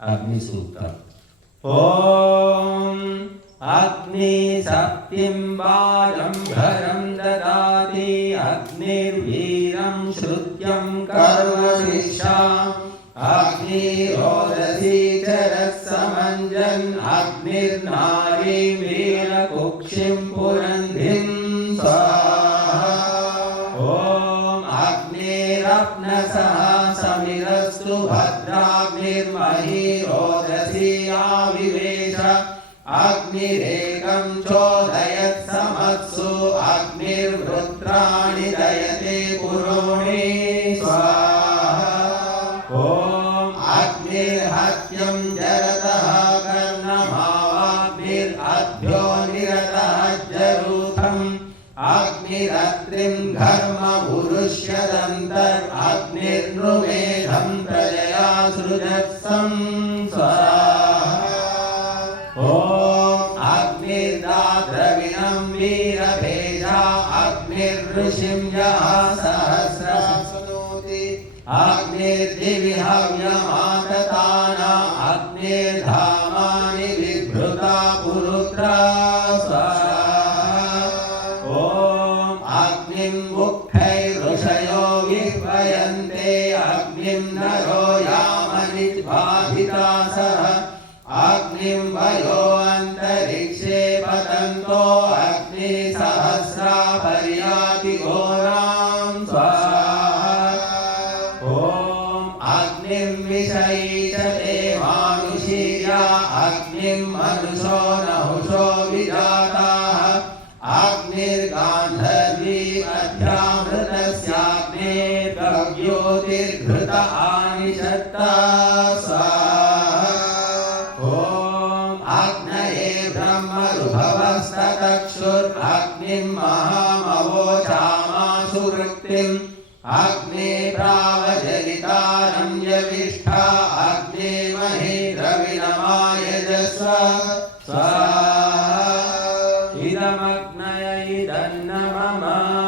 అగ్నిసూత్రం. ఓం అగ్ని సప్తిం బాలం భరం దదాతి అగ్నిర్వీరం శృత్యం కర్మ శిక్షా అగ్నిరోదసి చరసమంజన్ అగ్నిర్నారీ వీరకుక్షిం పురంధిం స్వాహా అగ్నిరప్నసః సమిరస్తు భద్రాగ్నిర్మహీ రోదసి ఆవివేశ అగ్నిరేకం చోదయత్ సమత్సు అగ్నిర్వృత్రాణి దయతే పురోణి స్వాహా ఓం అగ్నిర్హత్యం జరతః కర్ణమావాగ్నిరభ్యో अग्निरत्रिम् घर्म गुरुष्यदन्तर् अग्निर्नुमेधम् प्रजया सृजत्सम् ॐ अग्निर्दाद्रविणम् वीरभेजा अग्निर्ऋषिम् यः सहस्रनोति अग्निर्दिविहव्यमागताना अग्निर्धामानि ముఖైరుషయో విహ్వయంతే అగ్నిం నరో యామని బాధితా సహ అగ్నిం వయో అంతరిక్షే పతంతో అగ్ని సహస్రా పర్యాతి ఘోరాం స్వాహా ఓం అగ్నిం విషయీచతే మానుషీర్యా అగ్నిం మనుషో నహుషో విజాతాః అగ్నిర్గాంధర్వీ అధ్యామృతస్యాగ్నేర్గవ్యోతిర్ఘృత ఆనిషత్త ఓం అగ్నయే బ్రహ్మరుభవస్తతక్షుర్అగ్నిం మహామవోచామాసు వృత్తిం అగ్నే ప్రావజలితారం యవిష్ఠా అగ్నే మహే ద్రవిణమాయజస్వ స్వాహా ఇదమగ్నే